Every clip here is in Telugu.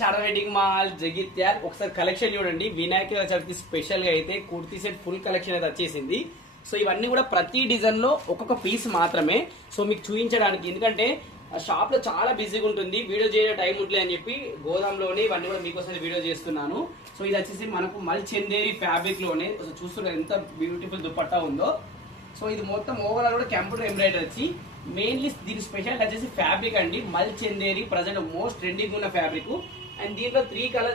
Sharada wedding mall Jagtial. ఒకసారి కలెక్షన్ చూడండి. వినాయక చవితి స్పెషల్ గా అయితే కుర్తీ సెట్ ఫుల్ కలెక్షన్ అయితే వచ్చేసింది. సో ఇవన్నీ కూడా ప్రతి డిజైన్ లో ఒక్కొక్క పీస్ మాత్రమే. సో మీకు చూపించడానికి, ఎందుకంటే షాప్ లో చాలా బిజీగా ఉంటుంది, వీడియో చేయడం టైం ఉంటుంది అని చెప్పి గోదాంలోనే ఇవన్నీ కూడా మీకోసం వీడియో చేస్తున్నాను. సో ఇది వచ్చేసి మనకు మల్ చందేరి ఫ్యాబ్రిక్ లోనే చూస్తున్నారు ఎంత బ్యూటిఫుల్ దుపట్టా ఉందో. సో ఇది మొత్తం ఓవరాల్ కూడా కంప్యూటర్ ఎంబ్రాయిడరీ వచ్చి మెయిన్లీ దీని స్పెషల్ వచ్చేసి ఫ్యాబ్రిక్ అండి. మల్ చందేరి ప్రజెంట్ మోస్ట్ ట్రెండింగ్ ఉన్న ఫ్యాబ్రిక్. అండ్ దీంట్లో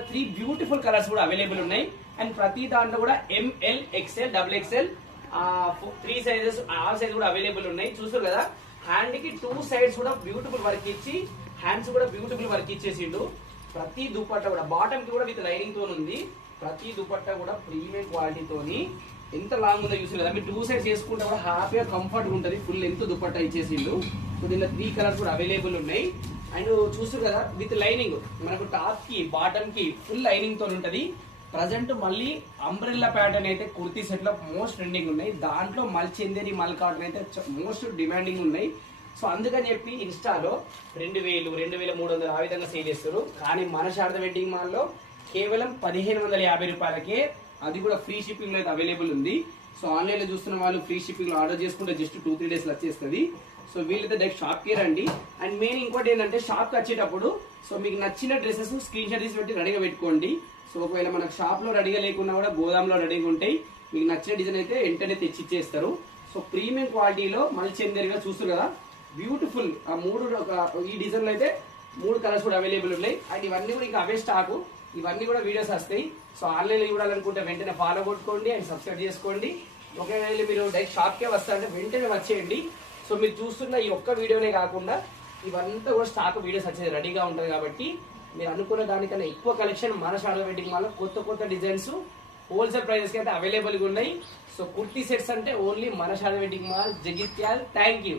త్రీ బ్యూటిఫుల్ కలర్స్ కూడా అవైలబుల్ ఉన్నాయి. అండ్ ప్రతి దాంట్లో కూడా ML, XL, double XL 3 sizes, all size కూడా అవైలబుల్ ఉన్నాయి. చూస్తారు కదా, హ్యాండ్ కి 2 సైడ్స్ కూడా బ్యూటిఫుల్ వర్క్ ఇచ్చి, హ్యాండ్స్ కూడా బ్యూటిఫుల్ వర్క్ ఇచ్చేసిండు. ప్రతి దుపట్టా కూడా బాటమ్ కి కూడా విత్ లైనింగ్ తో ఉంది. ప్రతి దుపట్టా కూడా ప్రీమియం క్వాలిటీతోని ఎంత లాంగ్ ఉందో చూసి కదా, మీరు 2 సైడ్స్ వేసుకుంటే కూడా హ్యాపీగా కంఫర్ట్ ఉంటుంది. ఫుల్ లెంత్ దుపట్టా ఇచ్చేసిండు. సో దీనిలో 3 కలర్స్ కూడా అవైలబుల్ ఉన్నాయి. అండ్ చూస్తారు కదా, విత్ లైనింగ్ మనకు టాప్ కి బాటమ్ కి ఫుల్ లైనింగ్ తో ఉంటది. ప్రజెంట్ మళ్ళీ అంబ్రెల్లా ప్యాటర్న్ అయితే కుర్తీ సెట్ లో మోస్ట్ ట్రెండింగ్ ఉన్నాయి. దాంట్లో మల్ చందేరి, మల్ కాటన్ అయితే మోస్ట్ డిమాండింగ్ ఉన్నాయి. సో అందుకని చెప్పి ఇన్స్టాలో 2000, 2300 ఆ విధంగా సేల్ చేస్తారు. కానీ మన శారదా వెడ్డింగ్ మాల్ లో కేవలం 1550 రూపాయలకే, అది కూడా ఫ్రీ షిప్పింగ్ లో అయితే అవైలబుల్ ఉంది. సో ఆన్లైన్ లో చూస్తున్న వాళ్ళు ఫ్రీ షిప్పింగ్ లో ఆర్డర్ చేసుకుంటే జస్ట్ 2-3 డేస్ వచ్చేస్తుంది. సో వీళ్ళైతే డైరెక్ట్ షాప్ కి రండి. అండ్ మెయిన్ ఇంకోటి ఏంటంటే, షాప్ కి వచ్చేటప్పుడు సో మీకు నచ్చిన డ్రెస్సెస్ స్క్రీన్ షాట్ తీసి పెట్టి రెడీగా పెట్టుకోండి. సో ఒకవేళ మనకు షాప్ లో రెడీగా లేకున్నా కూడా గోదాంలో రెడీగా ఉంటాయి. మీకు నచ్చిన డిజైన్ అయితే వెంటనే తెచ్చి ఇచ్చేస్తారు. సో ప్రీమియం క్వాలిటీలో మల్ చందేరిగా చూస్తారు కదా, బ్యూటిఫుల్ ఈ డిజైన్ లో అయితే 3 కలర్స్ కూడా అవైలబుల్ ఉన్నాయి. అండ్ ఇవన్నీ కూడా ఇంకా అవే స్టాక్, ఇవన్నీ కూడా వీడియోస్ వస్తాయి. సో ఆన్లైన్ లో చూడాలనుకుంటే వెంటనే ఫాలో కొట్టుకోండి అండ్ సబ్స్క్రైబ్ చేసుకోండి. ఒకవేళ మీరు డైరెక్ట్ షాప్ కే వస్తారంటే వెంటనే వచ్చేయండి. సో మీరు చూస్తున్న ఈ ఒక్క వీడియోనే కాకుండా ఇవంతా కూడా స్టాక్ వీడియోస్ వచ్చేది రెడీగా ఉంటుంది. కాబట్టి మీరు అనుకున్న దానికన్నా ఎక్కువ కలెక్షన్ మన శారదా వెడ్డింగ్ మాల్ కొత్త డిజైన్స్ హోల్సేల్ ప్రైజెస్ కి అయితే అవైలబుల్ గా ఉన్నాయి. సో కుర్తీ సెట్స్ అంటే ఓన్లీ మన Sharada wedding mall Jagtial. Thank you.